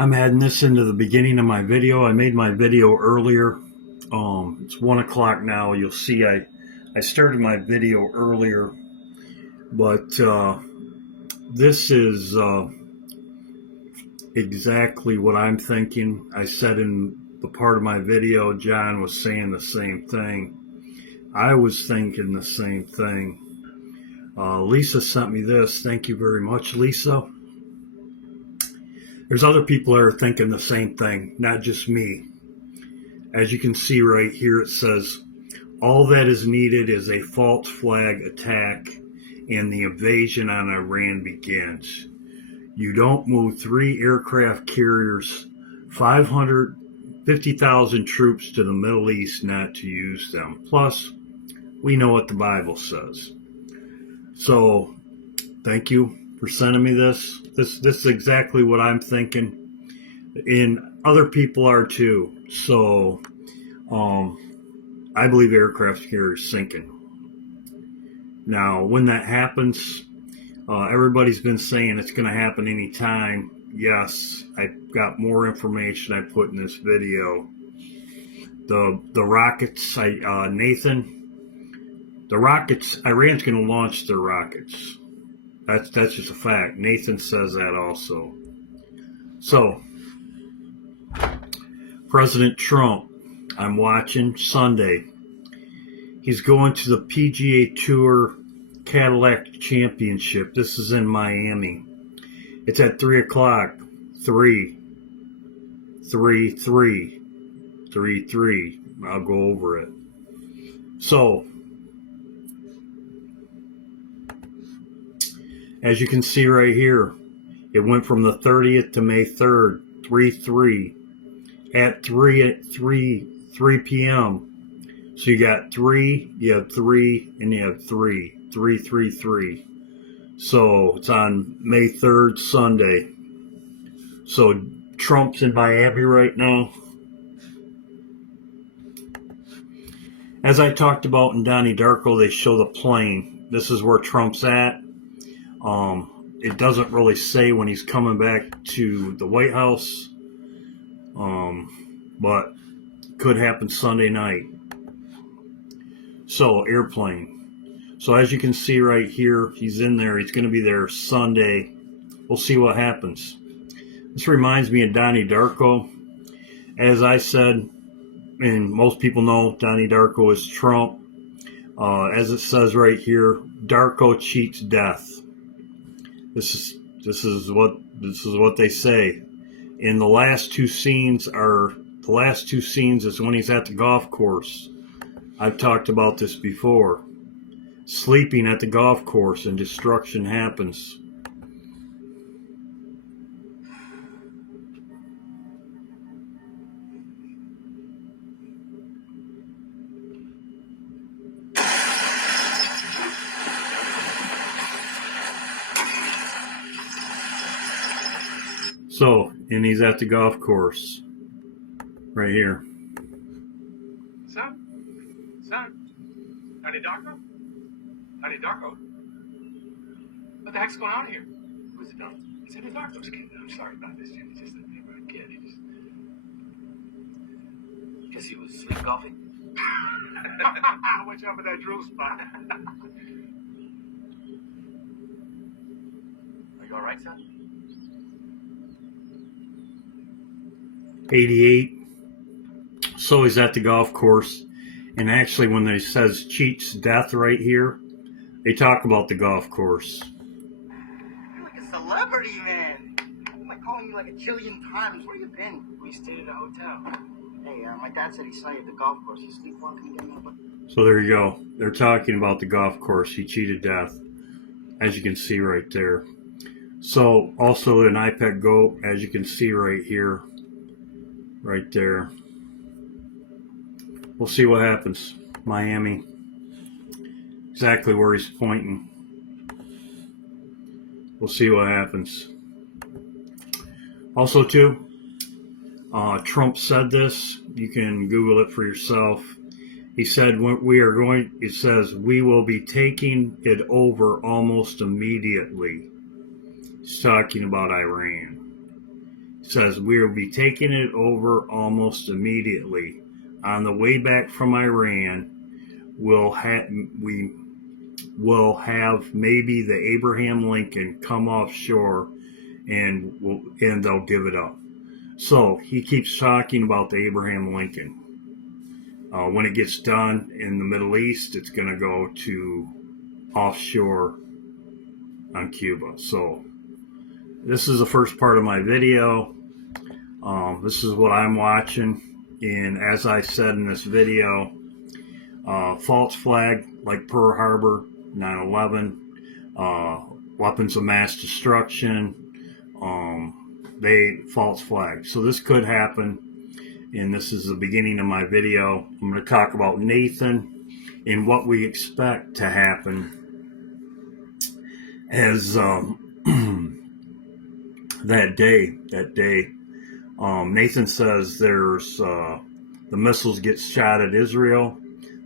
I'm adding this into the beginning of my video. I made my video earlier. It's 1 o'clock now. You'll see I started my video earlier, but this is exactly what I'm thinking. I said in the part of my video, John was saying the same thing. I was thinking the same thing. Lisa sent me this. Thank you very much, Lisa. There's other people that are thinking the same thing, not just me. As you can see right here, it says, all that is needed is a false flag attack and the invasion on Iran begins. You don't move 3 aircraft carriers, 550,000 troops to the Middle East not to use them. Plus, we know what the Bible says. So, thank you for sending me this. This is exactly what I'm thinking, and other people are too. So, I believe aircraft carriers sinking. Now, when that happens, everybody's been saying it's going to happen anytime. Yes, I got more information I put in this video. The rockets, Nathan. The rockets, Iran's going to launch their rockets. That's just a fact. Nathan says that also. So, President Trump, I'm watching Sunday. He's going to the PGA Tour Cadillac Championship. This is in Miami. It's at 3 o'clock. 3. I'll go over it. So, as you can see right here, it went from the 30th to May 3rd, 3-3, at 3 p.m. So you got 3, you have 3, and you have 3. 3. So it's on May 3rd, Sunday. So Trump's in Miami right now. As I talked about in Donnie Darko, they show the plane. This is where Trump's at. It doesn't really say when he's coming back to the White House, but could happen Sunday night. So, airplane. So as you can see right here, he's in there. He's going to be there Sunday. We'll see what happens. This reminds me of Donnie Darko. As I said, and most people know, Donnie Darko is Trump. As it says right here, Darko cheats death. This is what they say. And the last two scenes is when he's at the golf course. I've talked about this before. Sleeping at the golf course and destruction happens. So, and he's at the golf course. Right here. Son? Donnie Darko? Donnie Darko? What the heck's going on here? Who's it done? It's in the Darko's kingdom. I'm sorry about this, Jim. He's just a neighborhood kid. Guess he was sleep golfing. Watch out for that drill spot. Are you alright, son? 88. So he's at the golf course. And actually, when they says cheats death right here, they talk about the golf course. You're like a celebrity, man. I'm like calling you like a jillion times. Where you been? We stayed at a hotel. Hey, my dad said he saw you at the golf course. You sleepwalking again? So there you go. They're talking about the golf course. He cheated death, as you can see right there. So also an iPad Go, as you can see right here, right there. We'll see what happens. Miami. Exactly where he's pointing. We'll see what happens. Also, too, Trump said this. You can Google it for yourself. He said, it says, we will be taking it over almost immediately. He's talking about Iran. says we will be taking it over almost immediately. On the way back from Iran, we will have maybe the Abraham Lincoln come offshore, and they'll give it up. So he keeps talking about the Abraham Lincoln. When it gets done in the Middle East, it's going to go to offshore on Cuba. So this is the first part of my video. This is what I'm watching. And as I said in this video, false flag like Pearl Harbor, 9/11, weapons of mass destruction, they false flag. So this could happen, and this is the beginning of my video. I'm going to talk about Nathan and what we expect to happen as that day. Nathan says there's the missiles get shot at Israel.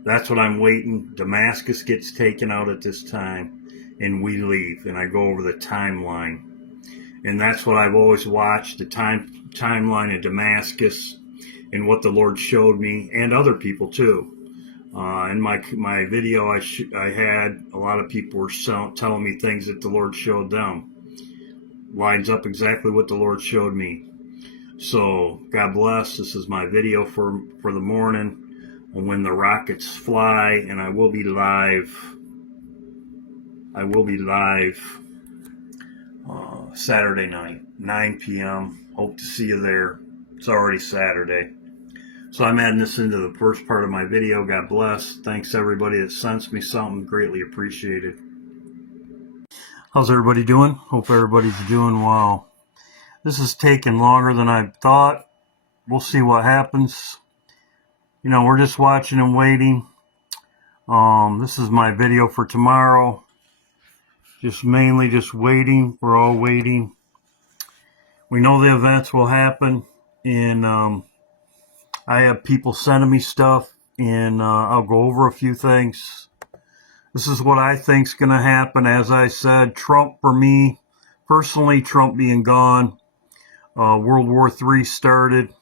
That's what I'm waiting. Damascus gets taken out at this time, and we leave. And I go over the timeline, and that's what I've always watched, the timeline of Damascus, and what the Lord showed me, and other people too. In my video, I had a lot of people were telling me things that the Lord showed them. Lines up exactly what the Lord showed me. So God bless. This is my video for the morning, when the rockets fly, and I will be live. Saturday night, 9 p.m. Hope to see you there. It's already Saturday. So I'm adding this into the first part of my video. God bless. Thanks everybody that sends me something. Greatly appreciated. How's everybody doing? Hope everybody's doing well. This is taking longer than I thought. We'll see what happens. You know, we're just watching and waiting. This is my video for tomorrow. Mainly just waiting. We're all waiting. We know the events will happen, and I have people sending me stuff, and I'll go over a few things. This is what I think is going to happen. As I said, Trump, for me personally, Trump being gone, World War III started.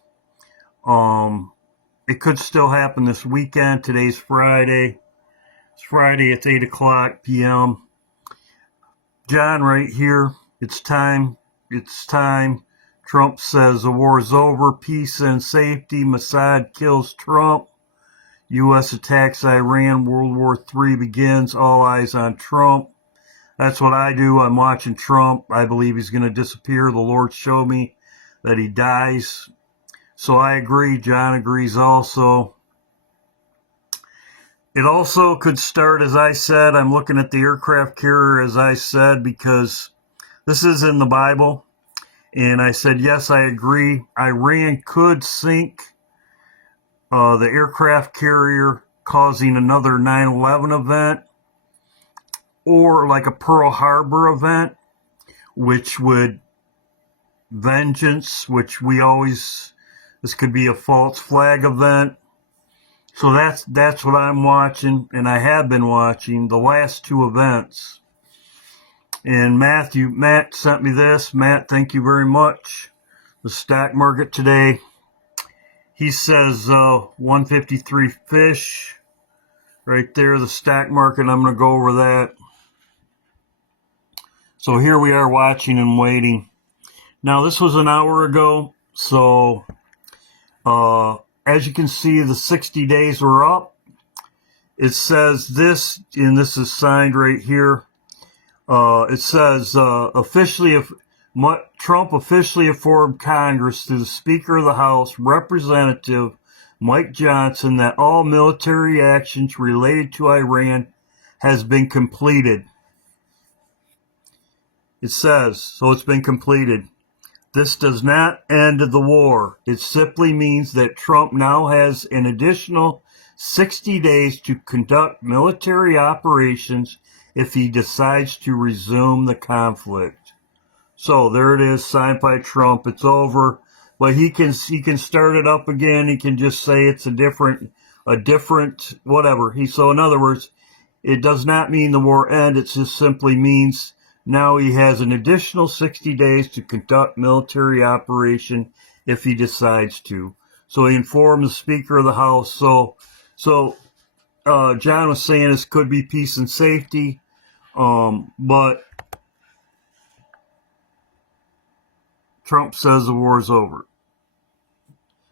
It could still happen this weekend. Today's Friday. It's Friday. It's 8 o'clock p.m. John right here. It's time. It's time. Trump says the war is over. Peace and safety. Mossad kills Trump. U.S. attacks Iran. World War III begins. All eyes on Trump. That's what I do. I'm watching Trump. I believe he's going to disappear. The Lord showed me that he dies. So I agree. John agrees also. It also could start, as I said, I'm looking at the aircraft carrier, as I said, because this is in the Bible. And I said, yes, I agree. Iran could sink the aircraft carrier, causing another 9/11 event, or like a Pearl Harbor event, which would vengeance, which we always, this could be a false flag event. So that's what I'm watching, and I have been watching the last two events. And Matt sent me this. Matt, thank you very much. The stock market today, he says 153 fish right there, the stock market. I'm going to go over that. So here we are watching and waiting. Now this was an hour ago, so as you can see, the 60 days were up. It says this, and this is signed right here. It says Trump officially informed Congress through the Speaker of the House, Representative Mike Johnson, that all military actions related to Iran has been completed. It says, so it's been completed. This does not end the war. It simply means that Trump now has an additional 60 days to conduct military operations if he decides to resume the conflict. So there it is, signed by Trump. It's over. But he can start it up again. He can just say it's a different whatever. So in other words, it does not mean the war end. It just simply means Now he has an additional 60 days to conduct military operation if he decides to. So he informed the Speaker of the House. So John was saying this could be peace and safety, but Trump says the war is over.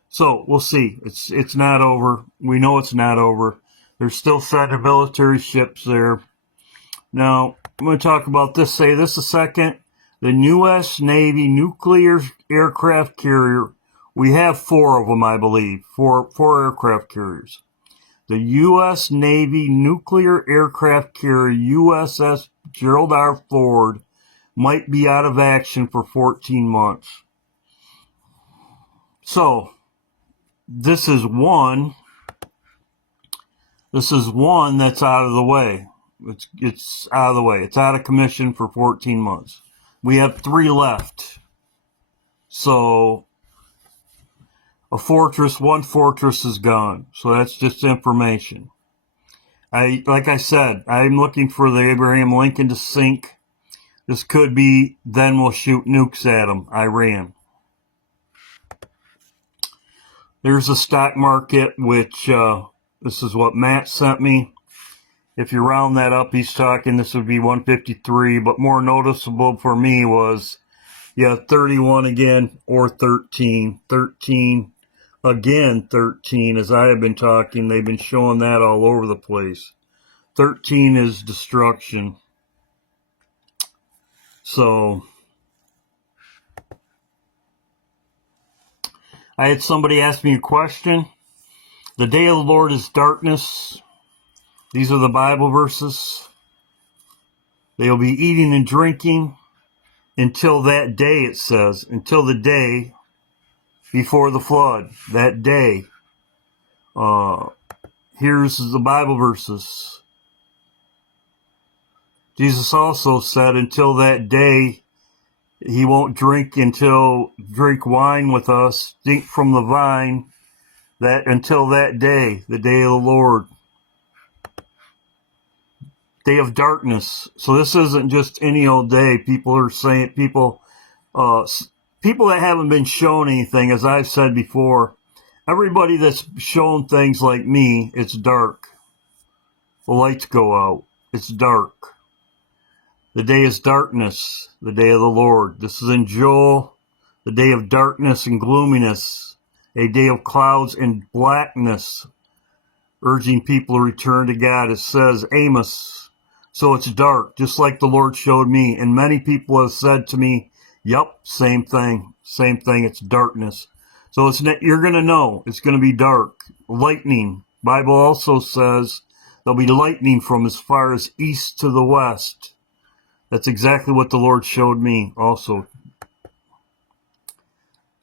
So we'll see. It's not over. We know it's not over. There's still sending military ships there. Now, I'm going to talk about this. Say this a second. The U.S. Navy nuclear aircraft carrier. We have 4 of them, I believe. Four aircraft carriers. The U.S. Navy nuclear aircraft carrier USS Gerald R. Ford might be out of action for 14 months. So, this is one that's out of the way. It's out of the way. It's out of commission for 14 months. We have 3 left. So, one fortress is gone. So that's just information. Like I said, I'm looking for the Abraham Lincoln to sink. This could be, then we'll shoot nukes at them, Iran. There's the stock market, which, this is what Matt sent me. If you round that up, he's talking, this would be 153, but more noticeable for me was, 31 again, or 13. 13, again, 13, as I have been talking, they've been showing that all over the place. 13 is destruction. So, I had somebody ask me a question. The day of the Lord is darkness. These are the Bible verses. They will be eating and drinking until that day, it says, until the day before the flood, that day. Here's the Bible verses. Jesus also said until that day, he won't drink wine with us, drink from the vine, that until that day, the day of the Lord. Day of darkness. So this isn't just any old day. People are saying, people that haven't been shown anything, as I've said before, everybody that's shown things like me, it's dark. The lights go out. It's dark. The day is darkness, the day of the Lord. This is in Joel, the day of darkness and gloominess, a day of clouds and blackness, urging people to return to God. It says Amos. So it's dark, just like the Lord showed me. And many people have said to me, yep, same thing, it's darkness. So you're going to know it's going to be dark. Lightning. Bible also says there'll be lightning from as far as east to the west. That's exactly what the Lord showed me also.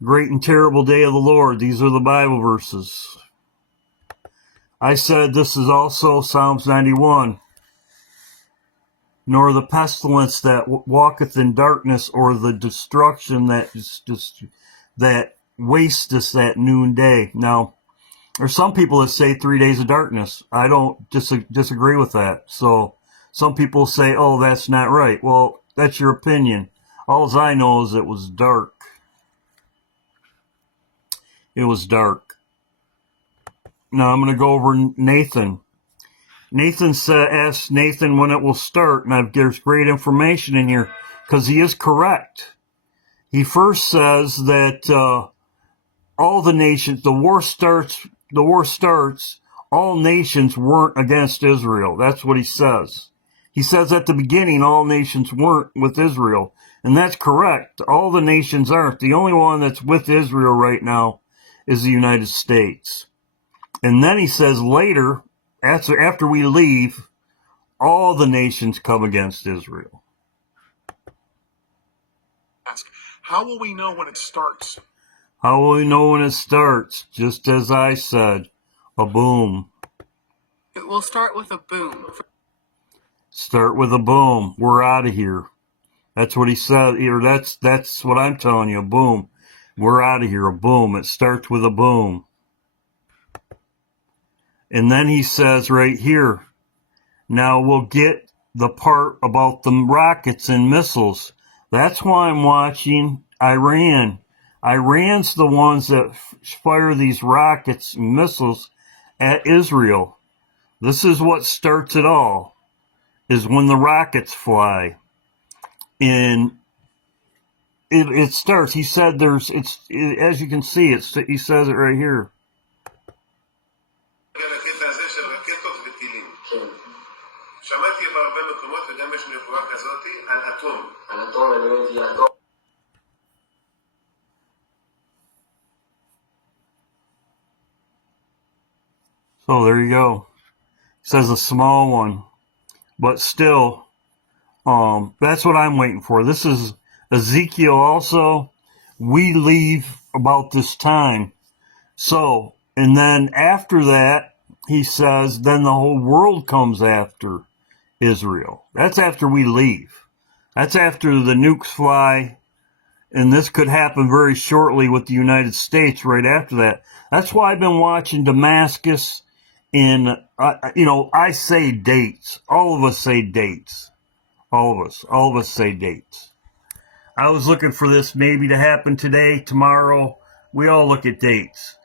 Great and terrible day of the Lord. These are the Bible verses. I said this is also Psalms 91. Nor the pestilence that walketh in darkness, or the destruction that wasteth at noonday. Now, there's some people that say 3 days of darkness. I don't disagree with that. So, some people say, oh, that's not right. Well, that's your opinion. All I know is it was dark. It was dark. Now, I'm going to go over Nathan. Nathan asked Nathan when it will start, and there's great information in here, because he is correct. He first says that all the nations, the war starts, all nations weren't against Israel. That's what he says. He says at the beginning, all nations weren't with Israel, and that's correct. All the nations aren't. The only one that's with Israel right now is the United States. And then he says later, after we leave, all the nations come against Israel. Ask, how will we know when it starts? How will we know when it starts? Just as I said, a boom. It will start with a boom. Start with a boom. We're out of here. That's what he said. That's what I'm telling you, a boom. We're out of here, a boom. It starts with a boom. And then he says right here, now we'll get the part about the rockets and missiles. That's why I'm watching Iran. Iran's the ones that fire these rockets and missiles at Israel. This is what starts it all, is when the rockets fly. And it starts, he said as you can see, he says it right here. So there you go. It says a small one, but still, that's what I'm waiting for. This is Ezekiel also. We leave about this time. So, and then after that, he says, then the whole world comes after Israel. That's after we leave. That's after the nukes fly. And this could happen very shortly with the United States right after that. That's why I've been watching Damascus. I say dates. All of us say dates. All of us say dates. I was looking for this maybe to happen today, tomorrow. We all look at dates.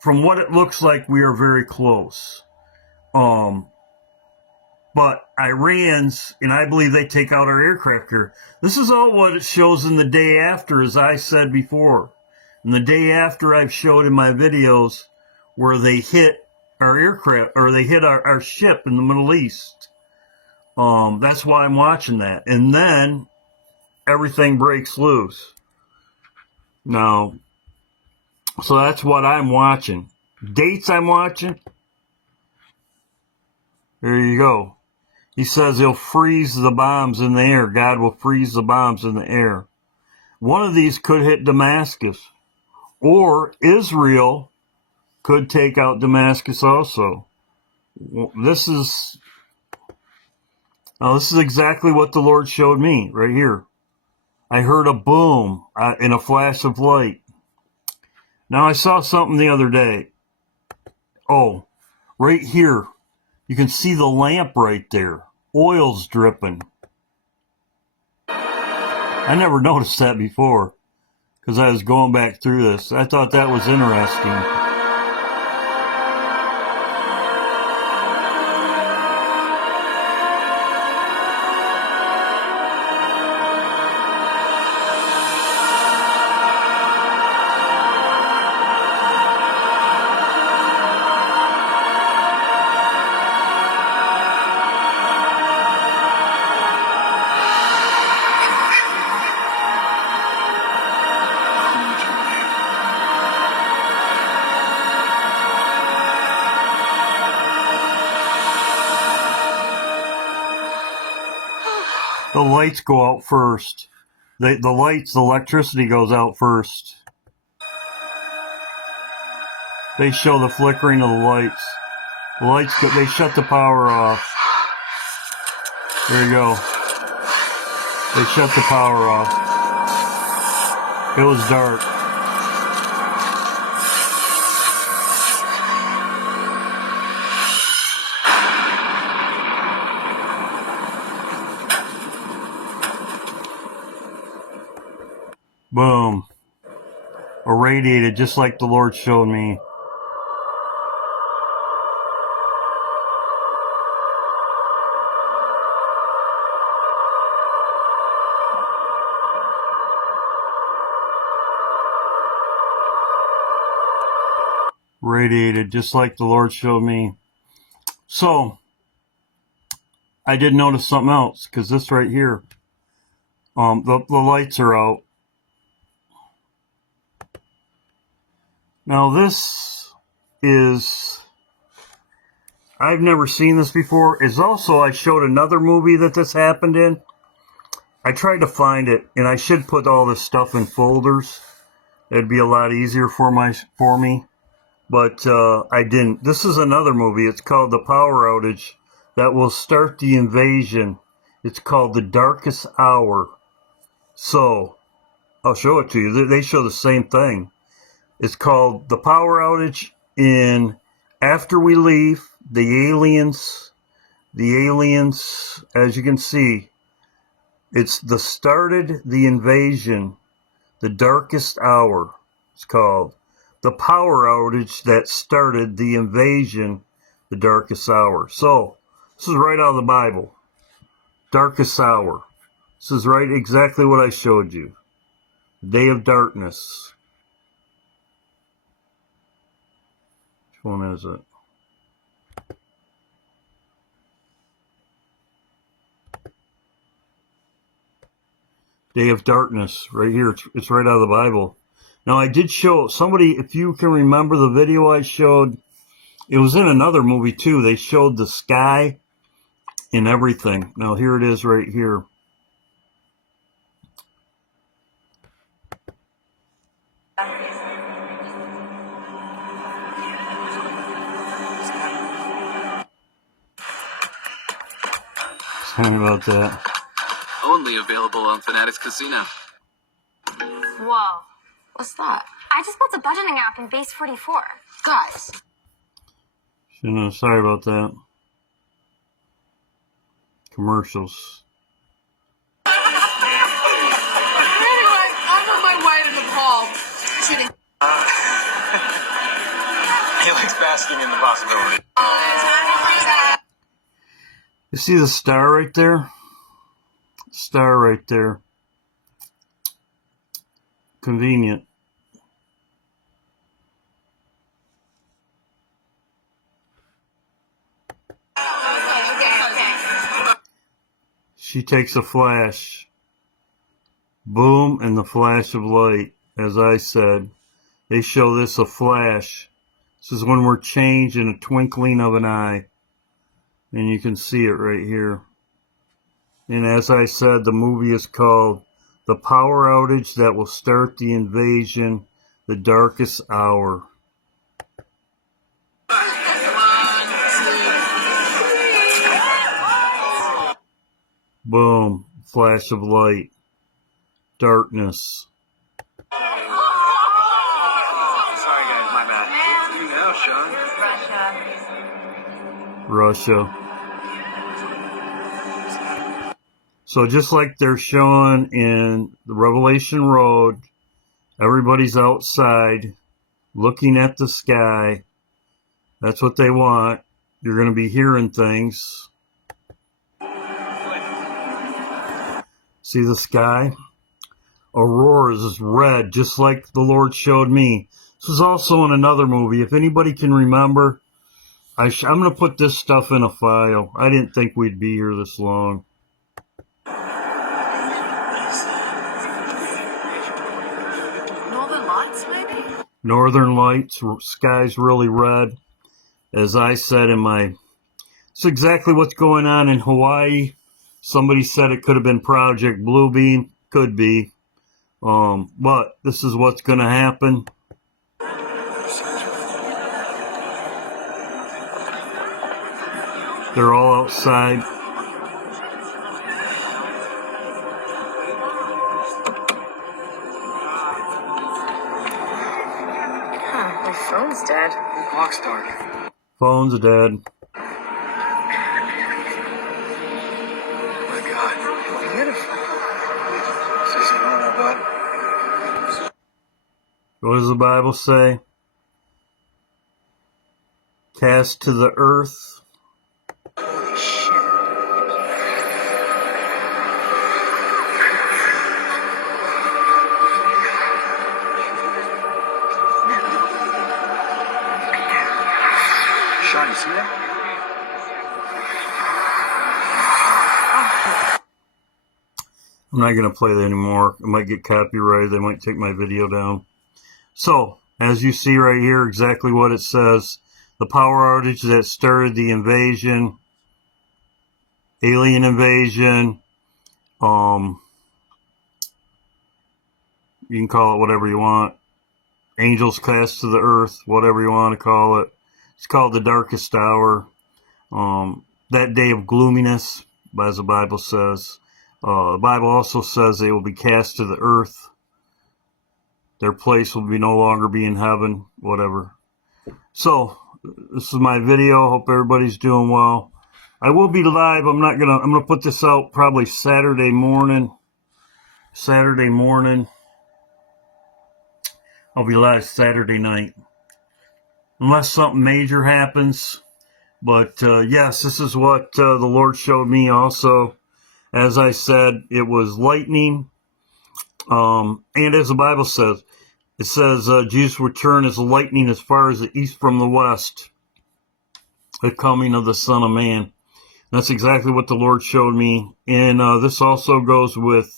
From what it looks like, we are very close. But Iran's, and I believe they take out our aircraft here. This is all what it shows in the day after, as I said before. And the day after I've showed in my videos where they hit our aircraft, or they hit our ship in the Middle East. That's why I'm watching that. And then everything breaks loose. Now, so that's what I'm watching. Dates I'm watching. There you go. He says he'll freeze the bombs in the air. God will freeze the bombs in the air. One of these could hit Damascus. Or Israel could take out Damascus also. This is exactly what the Lord showed me right here. I heard a boom in a flash of light. Now I saw something the other day. Oh, right here. You can see the lamp right there. Oil's dripping. I never noticed that before because I was going back through this. I thought that was interesting. The lights go out first. The electricity goes out first. They show the flickering of the lights. They shut the power off. There you go. They shut the power off. It was dark. Boom. Irradiated just like the Lord showed me. Radiated just like the Lord showed me. So, I did notice something else, because this right here, the lights are out. Now this is, I've never seen this before. Is also, I showed another movie that this happened in. I tried to find it, and I should put all this stuff in folders. It'd be a lot easier for me. But I didn't. This is another movie. It's called The Power Outage that will start the invasion. It's called The Darkest Hour. So, I'll show it to you. They show the same thing. It's called The Power Outage, and after we leave, the aliens the aliens, as you can see, it's the started the invasion, the darkest hour, it's called. The power outage that started the invasion, the darkest hour. So, this is right out of the Bible. Darkest hour. This is right exactly what I showed you. Day of darkness. Which one is it? Day of darkness. Right here. It's right out of the Bible. Now, I did show somebody, if you can remember the video I showed, it was in another movie too. They showed the sky and everything. Now, here it is right here. Sorry about that. Only available on Fanatics Casino. Whoa. What's that? I just built a budgeting app in Base 44. Guys. Sorry about that. Commercials. Anyway, I'm on my way to Nepal. Shooting. He likes basking in the possibility. You see the star right there? Star right there. Convenient. She takes a flash. Boom, and the flash of light. As I said, they show this a flash. This is when we're changed in a twinkling of an eye. And you can see it right here. And as I said, the movie is called The Power Outage That Will Start the Invasion, The Darkest Hour. Boom. Flash of light. Darkness. Sorry, guys, my bad. You now, Sean. Russia. So just like they're showing in the Revelation Road, everybody's outside looking at the sky. That's what they want. You're going to be hearing things. See the sky? Aurora is red, just like the Lord showed me. This is also in another movie. If anybody can remember, I'm going to put this stuff in a file. I didn't think we'd be here this long. Northern Lights, maybe? Northern Lights, sky's really red. As I said in my... It's exactly what's going on in Hawaii. Somebody said it could have been Project Bluebeam. Could be. But this is what's going to happen. They're all outside. My phone's dead. The clock started. Phone's dead. My God. Beautiful. Is this normal, bud? What does the Bible say? Cast to the earth. Holy shit. Sean, you see that? I'm not going to play that anymore. I might get copyrighted. They might take my video down. So, as you see right here, exactly what it says. The power outage that started the invasion. Alien invasion. You can call it whatever you want. Angels cast to the earth, whatever you want to call it. It's called the darkest hour. That day of gloominess, as the Bible says. The Bible also says they will be cast to the earth. Their place will be no longer be in heaven, whatever. So, this is my video. Hope everybody's doing well. I will be live. I'm gonna put this out probably Saturday morning. I'll be live Saturday night. Unless something major happens. But yes, this is what the Lord showed me also. As I said, it was lightning. And as the Bible says, it says Jesus' return is lightning as far as the east from the west. The coming of the Son of Man. That's exactly what the Lord showed me. And this also goes with,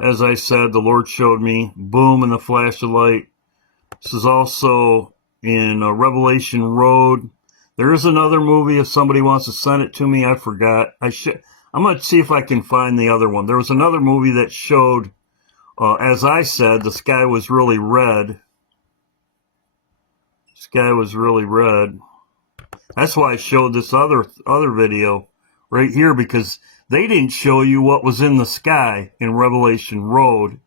as I said, the Lord showed me, boom, in the flash of light. This is also in Revelation Road. There is another movie. If somebody wants to send it to me, I forgot. I'm going to see if I can find the other one. There was another movie that showed, as I said, the sky was really red. The sky was really red. That's why I showed this other video right here, because they didn't show you what was in the sky in Revelation Road.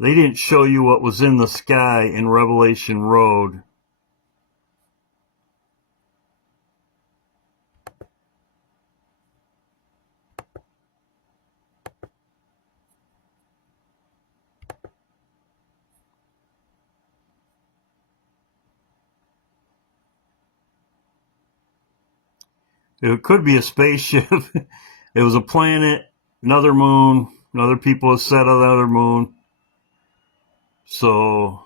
They didn't show you what was in the sky in Revelation Road. It could be a spaceship. It was a planet, another moon. Other people have said another moon. So,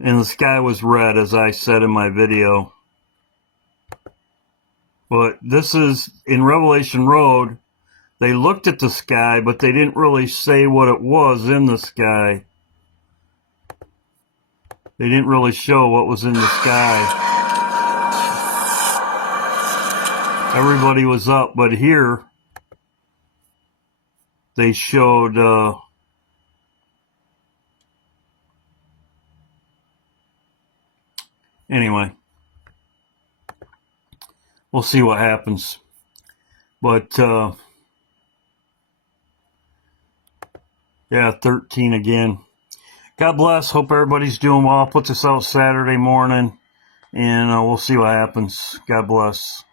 and the sky was red, as I said in my video. But this is in Revelation Road. They looked at the sky, but they didn't really say what it was in the sky. They didn't really show what was in the sky. Everybody was up, but here they showed anyway, we'll see what happens. But yeah, 13 again. God bless. Hope everybody's doing well. I'll put this out Saturday morning, and we'll see what happens. God bless.